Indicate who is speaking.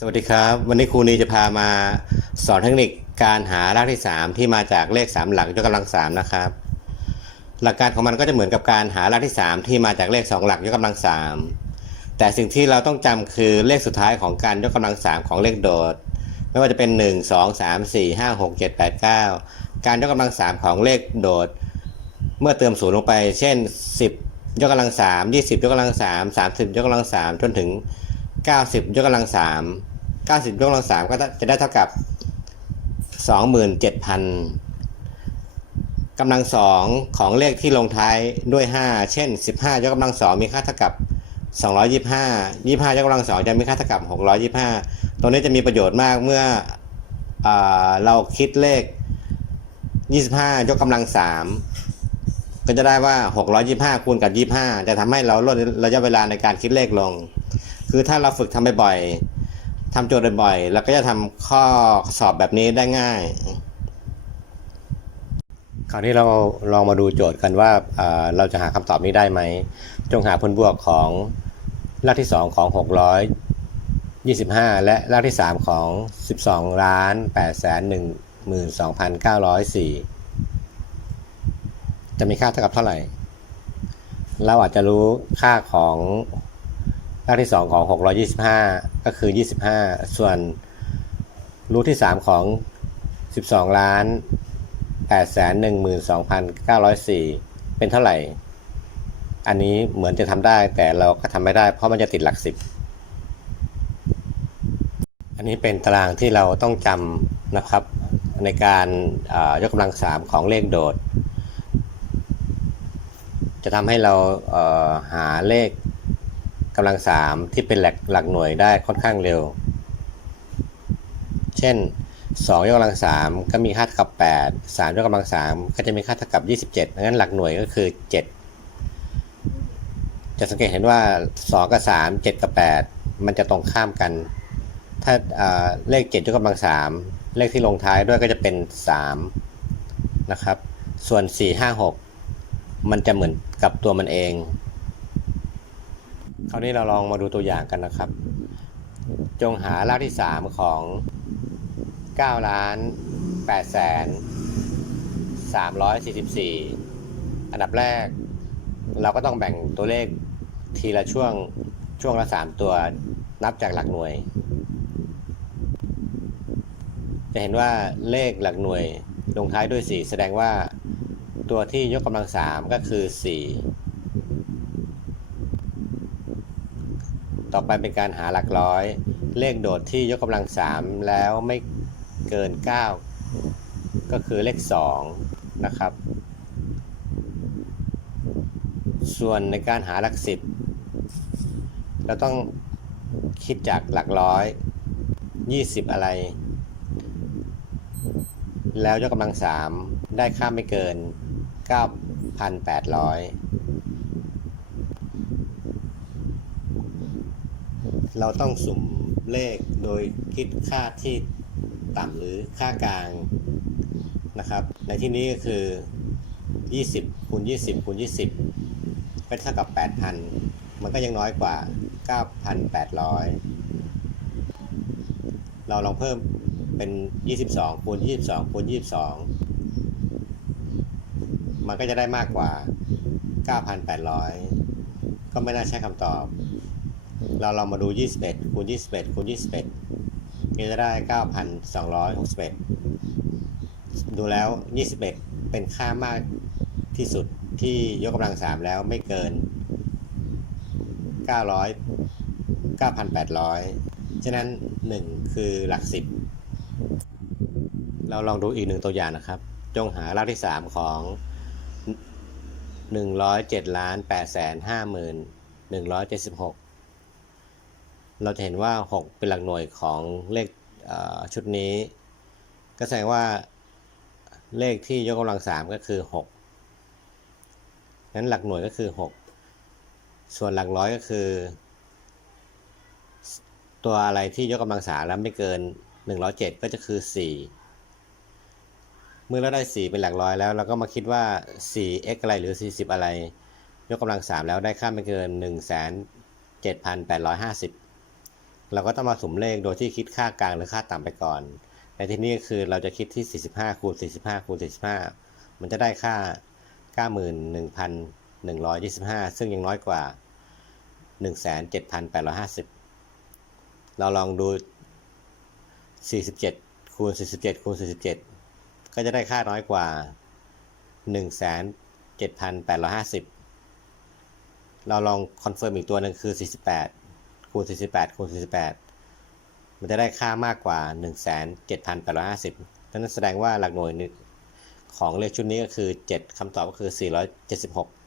Speaker 1: สวัสดีครับ วันนี้ครูนีจะพามาสอนเทคนิคการหารากที่ 3 ที่มาจากเลข 3 หลักยกกำลัง3นะครับ หลักการของมันก็จะเหมือนกับการหารากที่ 3 ที่มาจากเลข 2 หลักยกกำลัง 3 แต่สิ่งที่เราต้องจำคือเลขสุดท้ายของการยกกำลัง 3 ของเลขโดด ไม่ว่าจะเป็น 1 2 3 4 5 6 7 8 9 การยกกำลัง 3 ของเลขโดด เมื่อเติมศูนย์ลงไป เช่น 10 ยกกำลัง 3 20 ยกกำลัง 3 30 ยกกำลัง 3 จนถึง 90ยกกำลัง3 90ยกกำลัง3ก็จะได้เท่ากับ 27,000กำลัง2ของเลขที่ลงท้ายด้วย 5 เช่น 15ยกกำลัง2มีค่าเท่ากับ 225 25ยกกำลัง2จะมีค่าเท่ากับ 625 ตรงนี้จะมีประโยชน์มากเมื่ออเราคิดเลข 25 ยกกำลัง3ก็จะได้ว่า 625 คูณกับ 25 จะทำให้เราลดระยะเวลาในการคิดเลขลง คือถ้าเราฝึกทำบ่อยๆทำโจทย์บ่อยๆเราก็จะทำข้อสอบแบบนี้ได้ง่าย คราวนี้เราลองมาดูโจทย์กันว่าเราจะหาคำตอบนี้ได้ไหม จงหาผลบวกของรากที่ 2 ของ 625 และรากที่ 3 ของ 12ล้าน8แสน12,904 จะมีค่าเท่ากับเท่าไหร่ เราอาจจะรู้ค่าของ รากที่ 2 ของ 625 ก็คือ 25 ส่วนรูทที่ 3 ของ 12 ล้าน 812,904 เป็นเท่าไหร่ อันนี้เหมือนจะทำได้แต่เราก็ทำไม่ได้เพราะมันจะติดหลักสิบอันนี้เป็นตารางที่เราต้องจำนะครับในการยกกำลัง 3 ของเลขโดด จะทำให้เราเอ่อหาเลข กำลัง3ที่เป็นหลักหลักหน่วยได้ค่อนข้างเร็ว เช่น 2 ยกกำลัง3ก็มีค่าเท่ากับ 8 3 ยกกำลัง3ก็จะมีค่าเท่ากับ 27ดังนั้นหลักหน่วยก็คือ 7 จะสังเกตเห็นว่า 2 กับ 3 7 กับ 8 มันจะตรงข้ามกัน ถ้าเอ่อเลข 7 ยกกำลัง3เลขที่ลงท้ายด้วยก็จะเป็น 3 นะครับ ส่วน 4 5 6 มันจะเหมือนกับตัวมันเอง คราวนี้เราลองมาดูตัวอย่างกันนะครับ จงหารากที่ 3 ของ 9 ล้าน8แสน344 อันดับแรก เราก็ต้องแบ่งตัวเลขทีละช่วงช่วงละ 3 ตัวนับจากหลักหน่วย จะเห็นว่าเลขหลักหน่วยลงท้ายด้วย 4 แสดงว่าตัวที่ยกกำลัง 3 ก็คือ 4 ต่อไปเป็นการหาหลักร้อย เลขโดดที่ยกกำลัง3แล้วไม่เกิน 9 ก็คือเลข2นะครับ ส่วนในการหาหลัก10เราต้องคิดจากหลักร้อย 20 อะไร แล้วยกกำลัง3ได้ค่าไม่เกิน 9,800 เราต้องสุ่มเลขโดยคิดค่าที่ต่ำหรือค่ากลางนะครับ ในที่นี้ก็คือ 20คูณ20คูณ20 ก็เท่ากับ 8,000 มันก็ยังน้อยกว่า 9,800 เราลองเพิ่มเป็น 22คูณ22คูณ22 มันก็จะได้มากกว่า 9,800 ก็ไม่น่าใช่คำตอบ เราลองมาดู 21คูณ21คูณ21ก็จะได้ 9,261 ดูแล้ว 21 เป็นค่ามากที่สุดที่ยกกำลัง3แล้วไม่เกิน 900 9,800 ฉะนั้น 1 คือหลัก 10 เราลองดูอีกหนึ่งตัวอย่างนะครับ จงหารากที่ 3 ของ 107ล้าน8แสน5หมื่น176 เราจะเห็นว่า 6 เป็นหลักหน่วยของเลขชุดนี้ ก็แสดงว่าเลขที่ยกกำลัง 3 ก็คือ 6 นั้นหลักหน่วยก็คือ 6 ส่วนหลักร้อยก็คือ ตัวอะไรที่ยกกำลัง3แล้วไม่เกิน 107 ก็จะคือ 4 เมื่อเราได้ 4 เป็นหลักร้อยแล้ว เราก็มาคิดว่า 4x อะไรหรือ 40 อะไร ยกกำลัง3แล้วได้ค่าไม่เกิน 1 7,850 เราก็ต้องมาสุ่มเลขโดยที่คิดค่ากลางหรือค่าต่ำไปก่อน ในที่นี้คือเราจะคิดที่ 45คูณ45คูณ45 มันจะได้ค่า 91,125 ซึ่งยังน้อยกว่า 17,850 เราลองดู 47คูณ47คูณ47 ก็จะได้ค่าน้อยกว่า 17,850 เราลองคอนเฟิร์มอีกตัวหนึ่งคือ 48 คูณ48คูณ48 มันจะได้ค่ามากกว่า 17,850นั้นแสดงว่าหลักหน่วยของเลขชุดนี้ก็คือ 7คำตอบก็คือ 476